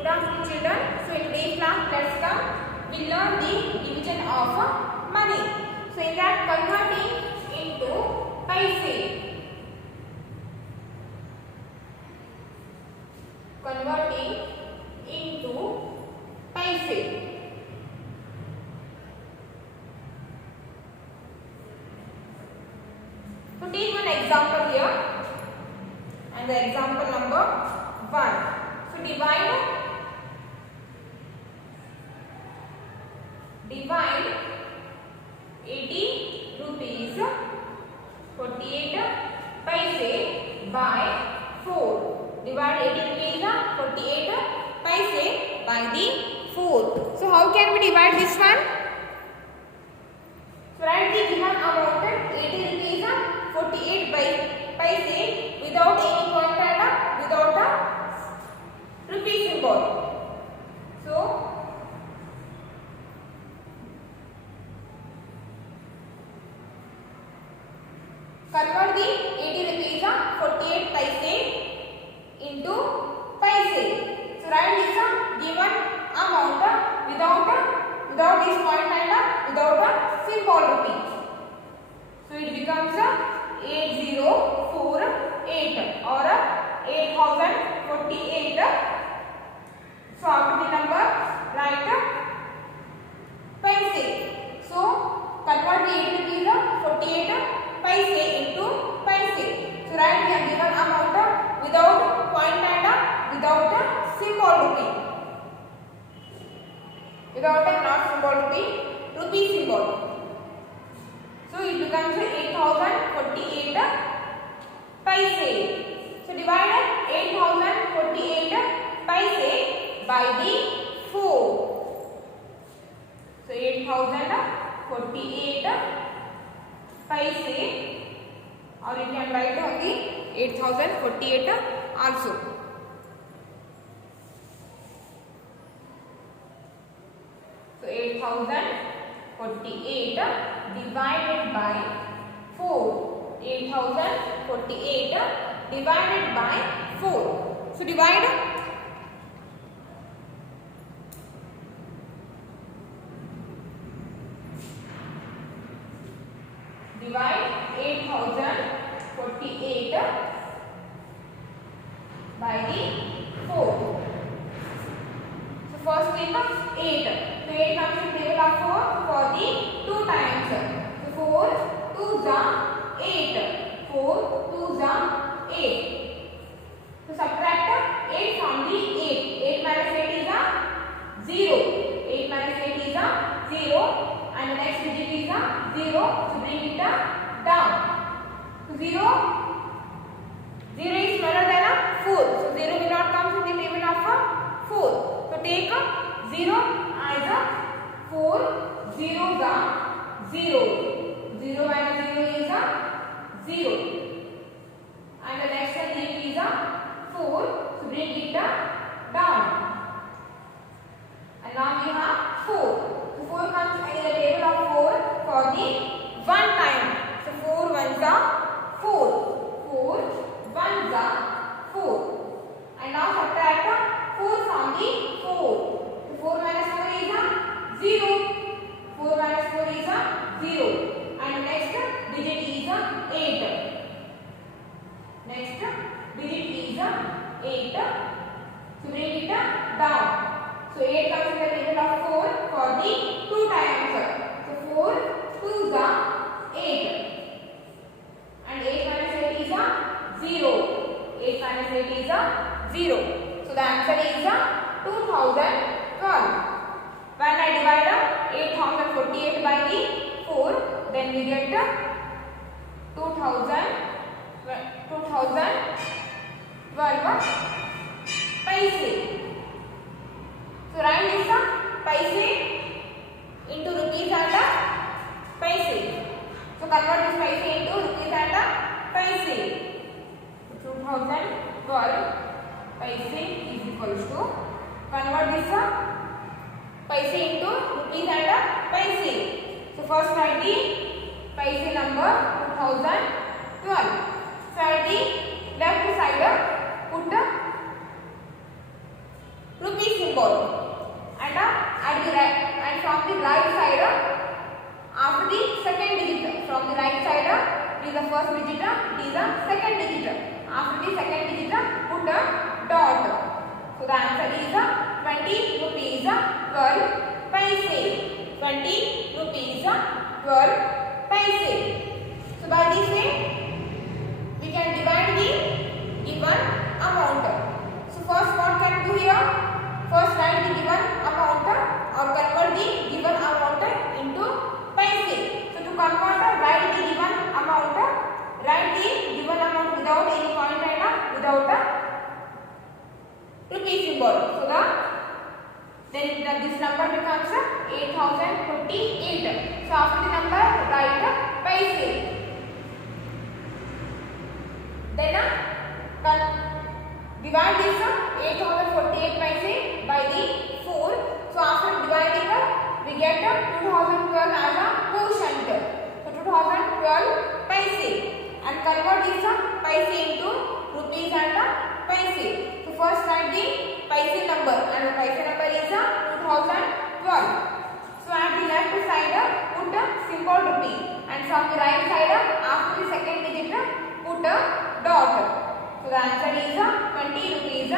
Good afternoon, children. So in today's class, let's come. We learn the division of money. So in that, converting into paise. Converting into paise. So take one example here, and the example number 1. So divide 80 rupees 48 paise by 4. Divide 80 rupees 48 paise by the 4. So how can we divide this one? So write the given amount 80 rupees 48 paise without any point and without a rupee symbol. So convert the 80 rupees 48 paise into paise. So write this given amount without this point and without a symbol rupee. So it becomes 8048 or 8048. So after the number write paise. So convert the 80 rupees 48 paise into paise. So write the given amount without point and without symbol rupee. Without a not symbol rupee symbol. So it becomes 8048 paise. So divide 8048 paise by the 4. So 8048 paise, or you can write on the 8048 also. So 8048 divided by 4. 8048 divided by 4. So divide 8048 by the 4. So first take 8. So 8 comes in table of 4 for the 2 times. So 4 2s are 8. 4 2s are 8. So subtract 8 from the 8. 8 minus 8 is 0. 8 minus 8 is 0. And the next digit is 0. So bring it down. So 0 is smaller than 4. So 0 will not come in the table of 4. So take 0 as 4. 0s are 0. 0 minus 0 is 0. And the next digit is 4. So bring it down. And now we have 4. So 4 comes in the table of 4 for the 1 time. So 4 ones are 4. 4 ones are 4. And now subtract 4 from the 4. So 4 minus 4 is 0. 4 minus 4 is 0. And next digit is 8. Next digit is 8. So bring it down. So 8 comes in the table of 4 for the 2 times. So 4 2s are 8. And 8 minus 8 is 0. 8 minus 8 is 0. So the answer is 2012. When I divide 8048 by the 4, then we get 2012 paise. So write this paise into rupees and paise. So convert this paise into rupees and paise. 2012 paise is equals to, convert this paise into rupees and paise. So first write the paise number 2012. So write the left side, put the rupees digit, it is the second digit. After the second digit, put a dot. So the answer is 20 rupees 12 paise. 20 rupees 12 paise. So by this way, we can divide the given amount. So first, what can we do here? First, write the given amount or convert the given amount into paise. So to convert, write the given amount. Write the given amount without any point and without a rupee symbol. So then this number becomes 8058. So after the number, write paise. Then divide this 8048 paise by the 4. So after dividing, we get 2012 as a quotient. So 2012 paise, and convert this paise into rupees and paise. So first write the paise number, and the paise number is 2012. So at the left side, put a symbol rupee, and from the right side, after the second digit, put a dot. So the answer is 20 rupees 12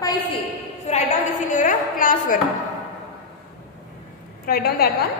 paise. So write down this in your classwork. Write down that one.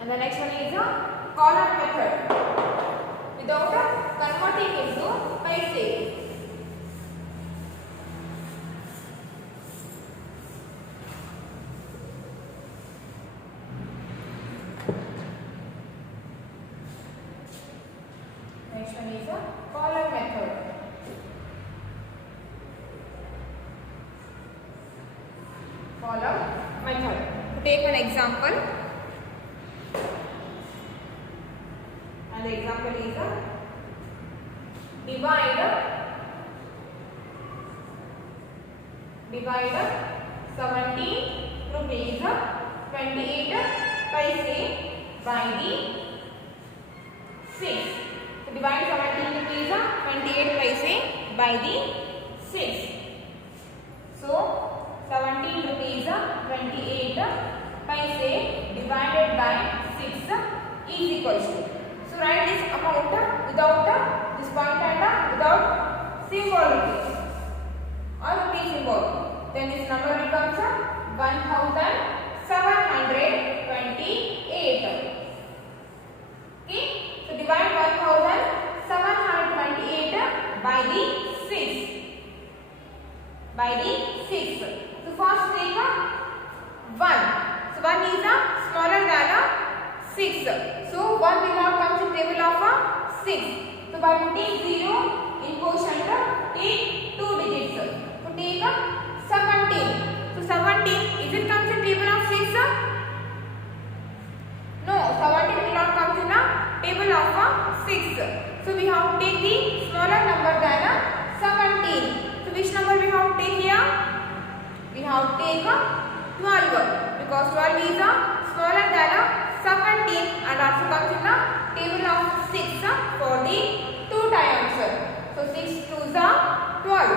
And the next one is a column method without converting into paise. Next one is a column method. Column method. To take an example. The example is divide 70 rupees 28 paise by the 6. So divide 17 rupees 28 paise by the 6. So 17 rupees 28 paise divided by 6 is equal to. So write this amount without this point and without symbol rupees or rupee symbol. Then this number becomes 1728. Okay. So divide 1728 by the 6. By the 6. So first take 1. So 1 is smaller than 6. So 1 will not come to table of 6. So by putting 0 in quotient, take 2 digits. So take 17. So 17, is it comes in table of 6? No, 17 will not come in a table of 6. So we have to take the smaller number than 17. So which number we have to take here? We have to take 12, because 12 is smaller than 17 and also comes in the table of 6 for the 2 times. So 6 2s are 12.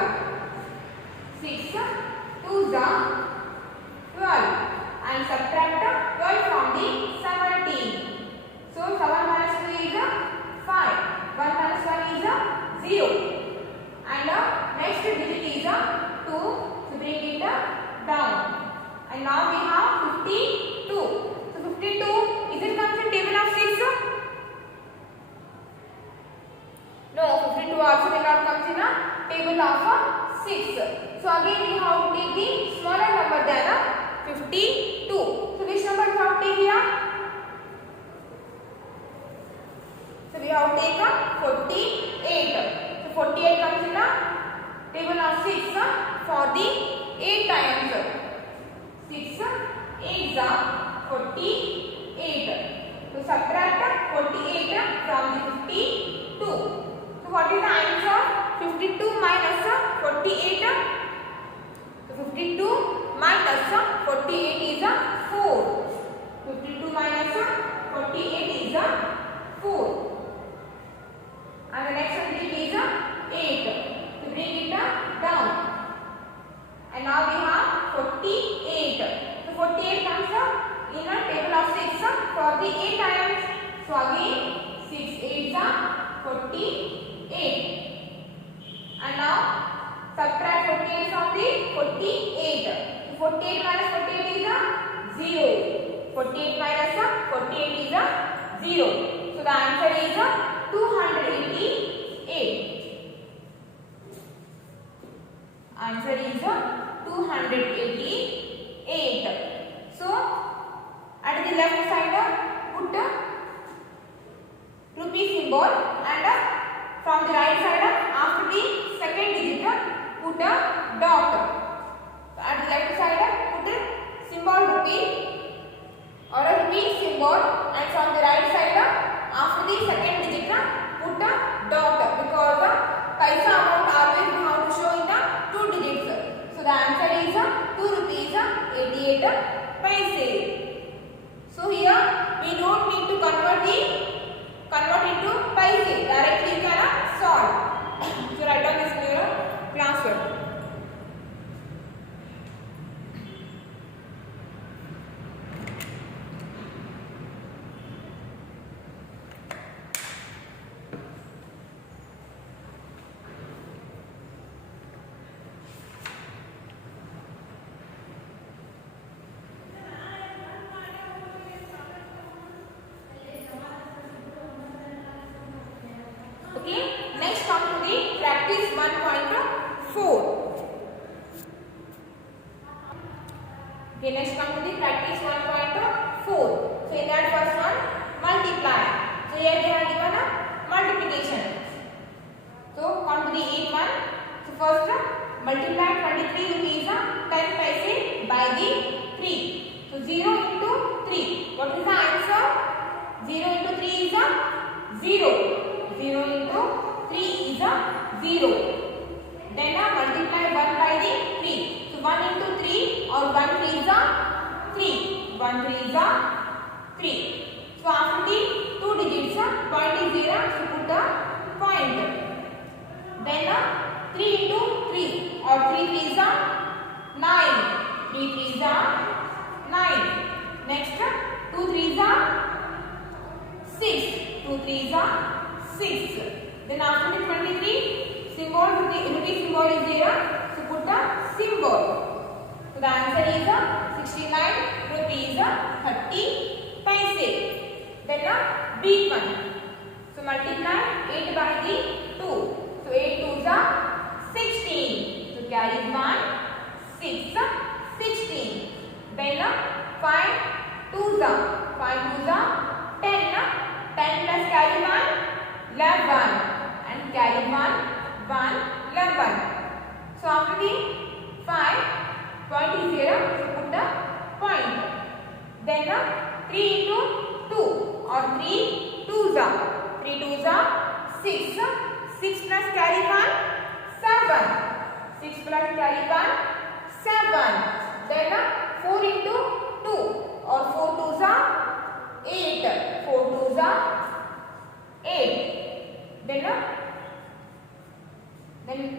6 2s are 12 and subtract 12 from the 17. So 7 minus 2 is 5. 1 minus 1 is 0. And next digit is 2. So bring it down. And now we have 52. So 52, is it comes in table of 6? table of 6. So again we have to take the smaller number than 52. So which number we have to take here? So we have to take 48. So 48 comes in the table of 6 for the 8 times. 6 8s are 48. So subtract 48 from the 52. So what is the answer? 52 minus 48. So 52 minus 48 is 4. 52 minus 48 is 4. And the next one is 8. So bring it down. And now we have 48. So 48 comes in a table of 6 for the 8 times. So again 6 8s are 48. And now subtract 48 from the 48. So 48 minus 48 is 0. 48 minus 48 is 0. So the answer is 288. Answer is 288. So at the left side put a rupee symbol, and from the right side after the second digit put a dot. At the left side put a symbol rupee or a rupee symbol, and from the right side after the second digit put a dot, because paisa amount always we have to show in the 2 digits. So the answer is 2 rupees 88 paise. So here we don't need to convert into paise. Directly you can solve. So write down this in your classwork. Okay, next come to the practice 1.4. Okay, next come to the practice 1.4. So in that first one, multiply. So here they are given a multiplication. So come to the 8th one. So first multiply 23 rupees 10 paise by the 3. So 0 into 3. What is the answer? 0 into 3 is 0. 0 into 3 is 0. Then multiply 1 by the 3. So 1 into 3 or 1 3 is 3. 1 3 is 3. So after the 2 digits, point is there, so put a point. Then 3 into 3 or 3 3 is 9. 3 3 is 9. Next 2 3 is 6. 2 3 is 6. Then after the 23 symbol, the rupee symbol is there, so put a symbol. So the answer is 69 rupees 30 paise. Then big one. So multiply 8 by the 2. So 8 2s are 16. So carry 1 6 16. Then 5 2s are 5 2s are 10. 10 plus carry 1 11, and carry 1 11. So after the 5 point is here, so put the point. Then 3 into 2 or 3 2s are 3 2s are 6. 6 plus carry 1 7. 6 plus carry 1 7. Then 4 into 2 or 4 2s are 8. 4 2s are 8. Then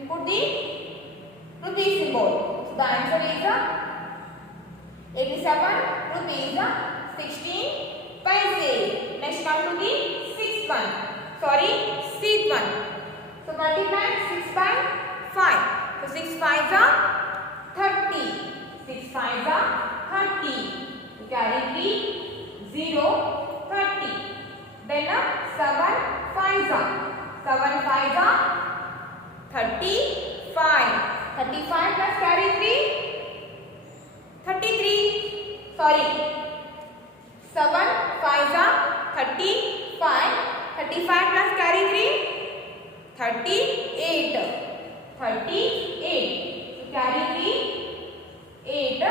put the rupee symbol. So the answer is 87 rupees 16 paise. Next come to the 6th one. Sorry, 6th one. So multiply 6 by 5. So 6 5s are 30. 6 5s are 30. You carry 3 0 30. Then 7 5s are 7 5s are 35. 35 plus carry 3. 33. Sorry. 7 5s are 35. 35 plus carry 3. 38. 38. So carry 3. 8.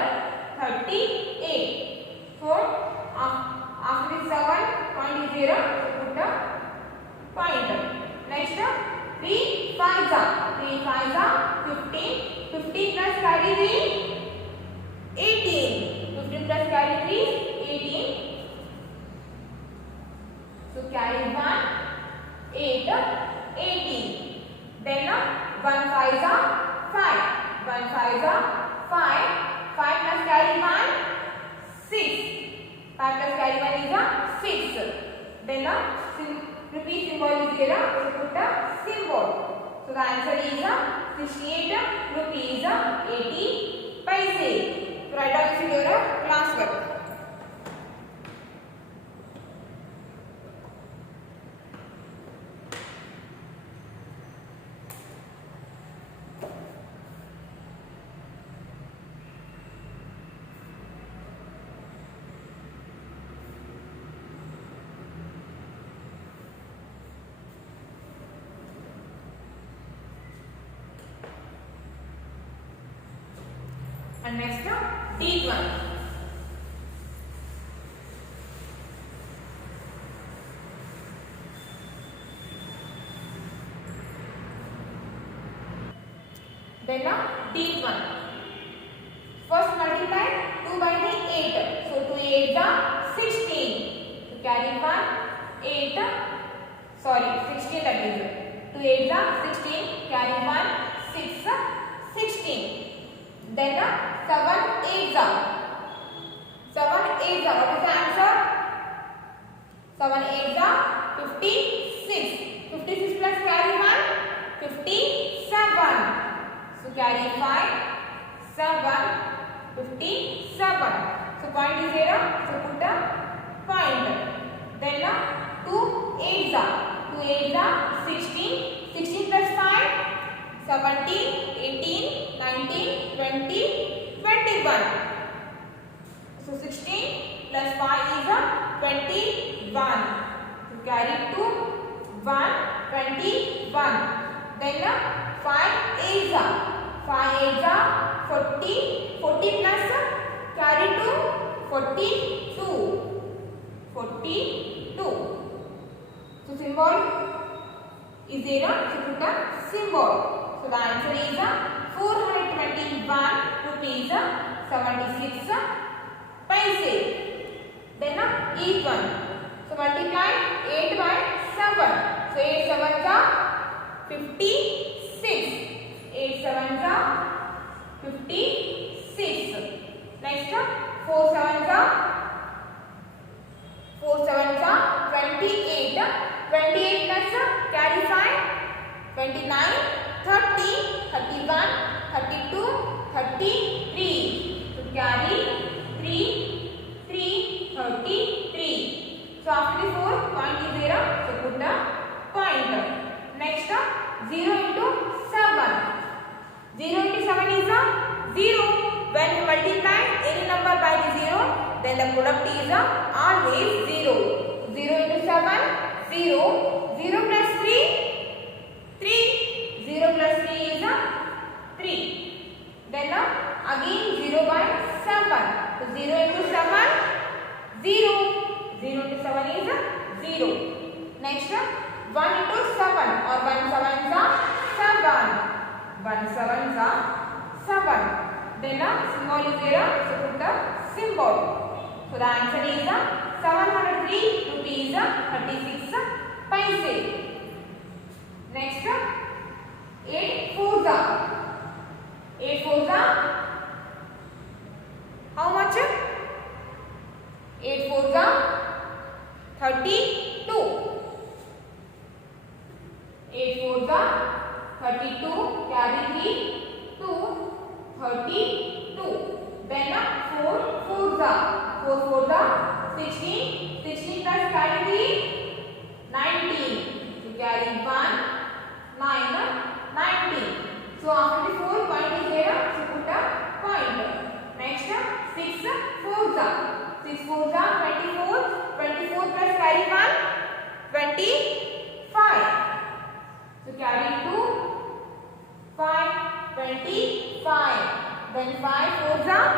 38. So after this 7 point is 0. So put a point. Next 3 5s are 15. 15 plus carry 3. 18. 15 plus carry 3. 18. So carry 1. 8. 18. Then 1 5s are 5. 1 5s are 5. 5 plus carry 1. 6. 5 plus carry 1 is 6. Then repeat symbol is here. So put a symbol. So the answer is 68 rupees 80 paise. So write down this your class work. And next D1. Then D1. First multiply 2 by the 8. So 2 8 are 16. So carry 1 8. Sorry 16 that is. 2 8 are 16. Carry 1 6 16. Then 7 8s are. 7 8s are. What is the answer? 7 8s are 56. 56 plus carry 1. 57. So carry 5. 7. 57. So point is here. So put a point. Then 2 8s are. 2 8s are 16. 16 plus 5. 17, 18, 19, 20, 21. So 16 plus 5 is 21. So carry 2, 1, 21. Then 5 8s are. 5 8s are 40. 40 plus carry 2, 42. 42. So symbol is there. So put a symbol. So the answer is 421 rupees 76 paise. Then each one. So multiply 8 by 7. So 8 7s are 56. 8 7s are 56. Next 4 7s are 28. 28 plus carry 5. 29. 30, 31, 32, 33. So carry 3, 33. So after the 4 point is there. So put a point. Next 0 into 7. 0 into 7 is 0. When you multiply any number by the 0, then the product is always 0. 0 into 7, 0. 0 plus 3, 3. 0 plus 3 is 3. Then again 0 by 7. So 0 into 7, 0. 0 into 7 is 0. Next 1 into 7 or 1 7s are 7. 1 7s are 7. Then symbol is there. So put the symbol. So the answer is 703 rupees 36 paise. Next 8 4s are. 8 4s are how much? 8 4s are 32. 8 4s are 32. Carry 3. 2. 32. Then 4 4s are. 4 4s are 16. 16 plus carry 3. 19. So carry 1. 9. 19. So after the 4 point is there, so put a point. Next 6 4s are 6 4s are 24. 24 plus carry 1 25. So carry 2 5 25. Then 5 4s are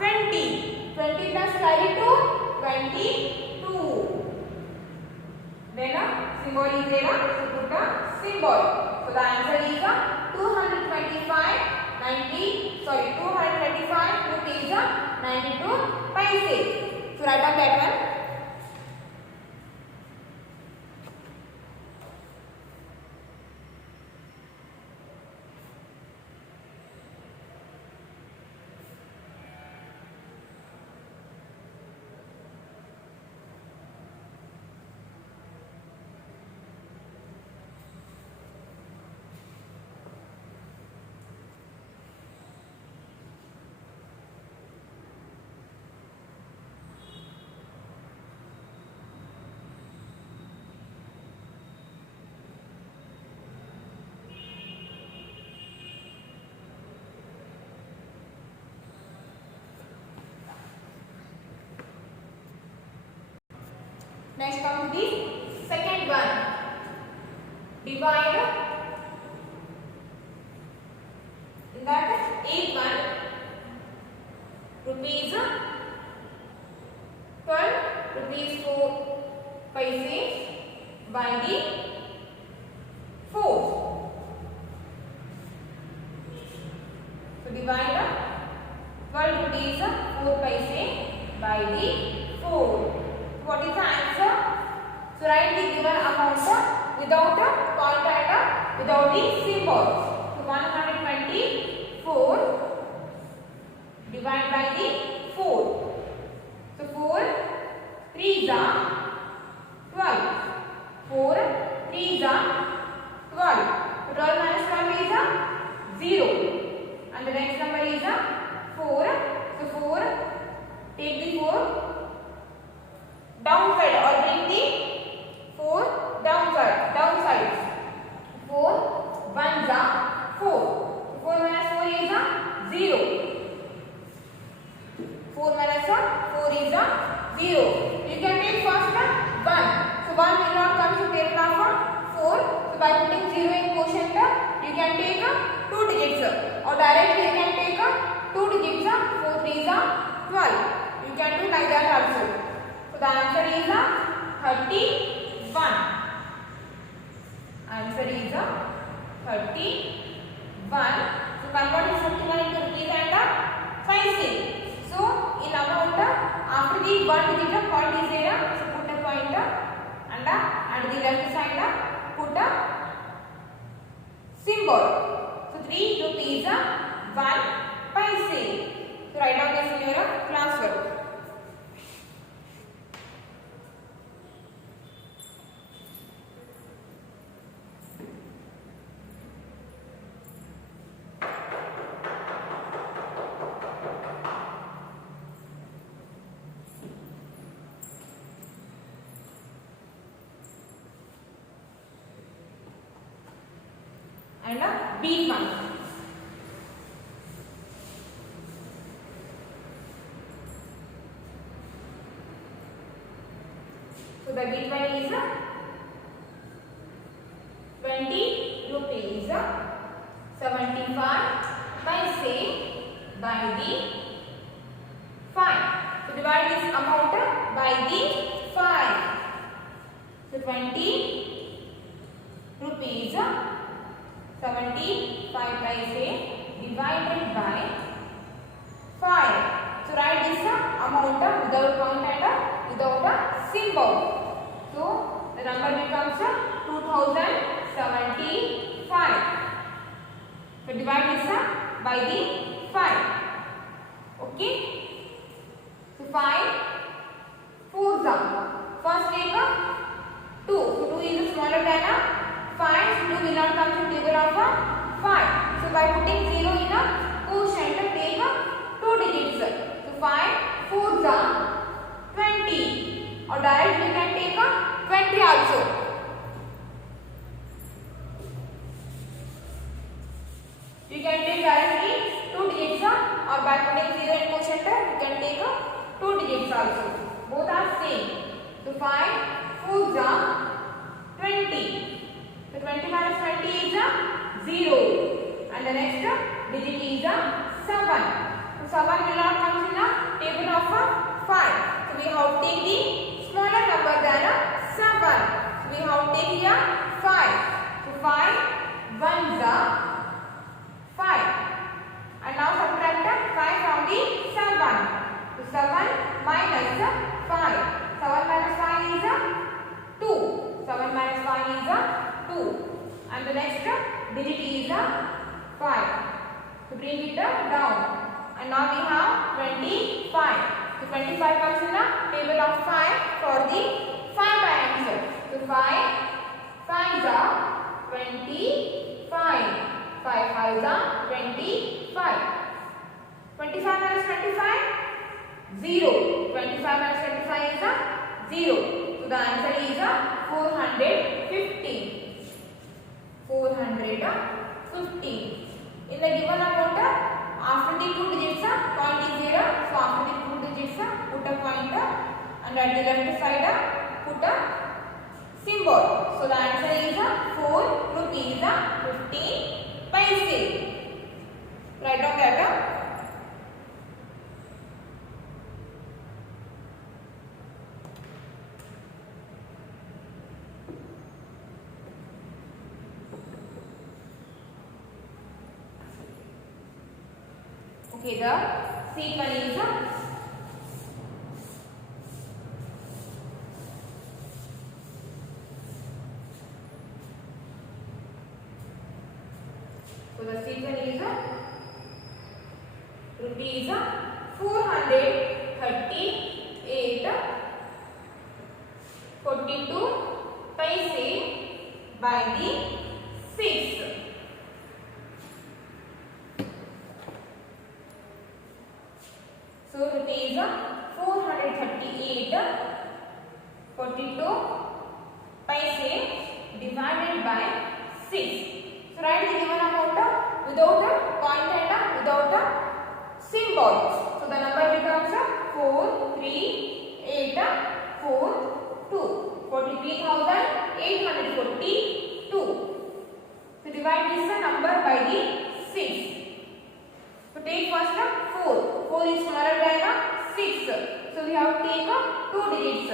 20. 20 plus carry 2 22. Then a symbol is there, so put a symbol. So the answer is 225 rupees 92 paise. So write down that one. Next come to the second one. Divide in that 8 1 rupees 12 rupees 4 paise by the 4. So divide 12 rupees 4 paise by the 4. What is the answer? So write the given amount without a point and without the symbol. So 124 divided by the 4. So 4 3s are 12. 4 3s are 12. So 12 minus 12 is 0. And the next number is 4. So 4, take the 4 downside or bring the 4 downsides. 4 1s are 4. 4 minus 4 is 0. 4 minus 4 is 0. You can take first 1. So 1 will not come to table of 4. So by putting 0 in quotient, you can take 2 digits. Or directly you can take 2 digits. 4 3s are 12. You can do like that also. So the answer is 31. Answer is 31. So convert this 31 into rupees and paise. So in amount, after the 1 digit point is there, so put a point and at the left side put a symbol. So 3 rupees 1 paise. So write down this in your classwork. And beat one. So the beat one is 20 rupees 75 paise by the 5. So divide this amount by the 5. So 20 rupees 75 paise divided by 5. So write this amount without point and without a symbol. So the number becomes 2075. So divide this by the 5. Okay. So 5 4s are. First take 2. So 2 is smaller than 5. So 2 will not come to table of 5. So by putting 0 in a quotient, take 2 digits. So 5 4s are 20. Or directly you can take 20 also. we can take directly 2 digits or by putting 0 in quotient we can take 2 digits also. Both are same. So 5 4s are 20. So 20 minus 20 is 0. And the next digit is 7. So 7 will not come in the table of 5. So we have to take the smaller number than 7. So we have to take here 5. So 5 1s are 5. And now subtract 5 from the 7. So 7 minus 5. 7 minus 5 is 2. 7 minus 5 is 2. And the next digit is 5. So bring it down. And now we have 25. So 25 comes in the table of 5 for the 5 by answer. So 5 5s are 25. 5 5s are 25. 25 minus 25 0. 25 minus 25 is 0. So the answer is 415. 415. In the given amount, after the 2 digits, point is 0. So after the 2 digits, put a point, and at the left side, put a symbol. So the answer is 4 rupees 15 paise. Write down that. Okay, the sequence is so the sequence is rupees 438 42 paise by the 6. So rupees 438 42 paise divided by 6. So write the given amount without a point and without a symbol. So the number becomes 43842. 43,842. So divide this number by the 6. So take first 4. 4 is smaller than 6. So we have to take 2 digits.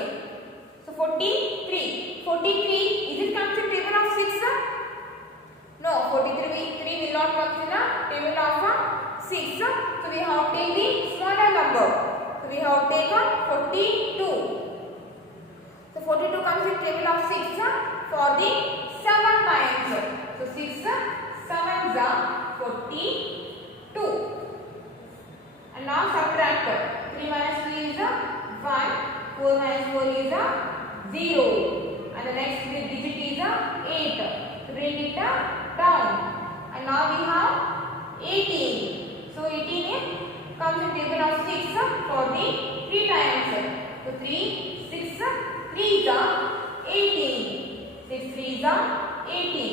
So 43. 43 is it comes in table of 6? No, 43 will not come in a table of 6. So we have to take the smaller number. So we have to take 42. So 42 comes in table of 6 for the 7 by answer. So 6 7s are 42. And now subtract 3 minus 3 is 1, 4 minus 4 is 0. And the next digit is 8. So bring it down. And now we have 18. So 18 comes in table of 6 for the 3 times. So 3, 6, 3s are 18. 6 3s are 18.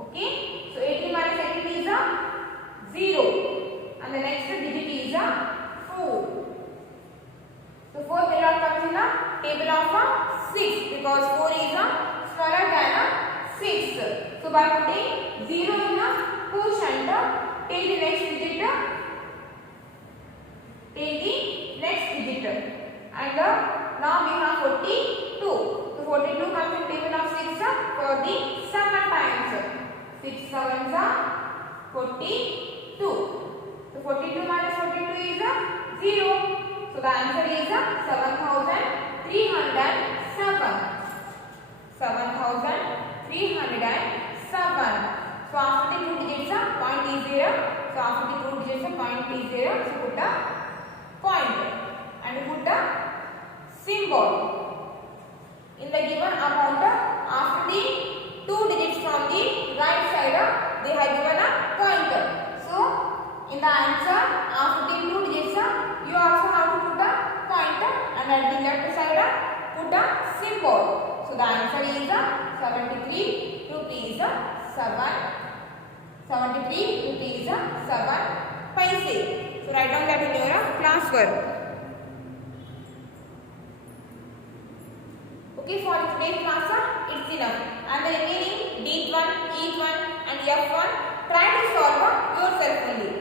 Okay. So 18 minus 18 is 0. And the next digit is 4. So 4 will not come in the table of 6 because 4 is smaller than 6. So by putting 0 in a quotient, take the next digit. Take the next digit. And now we have 42. So 42 comes in table of 6 for the 7 times. 6 7s are 42. So 42 minus 42 is 0. So the answer is 7,307. 7,307. So after the 2 digits, point is 0. So after the 2 digits, point is 0. So put a point and put a symbol. In the given amount, after the 2 digits from the right side, they have given a pointer. So in the answer, after the 2 digits, you also have to put a pointer and at the left side, put a symbol. So the answer is 73 rupees 7 73 rupees 7 paise. So write down that in your class work. Okay, for today's class it's enough. And the remaining D1, E1 and F1 try to solve yourself only.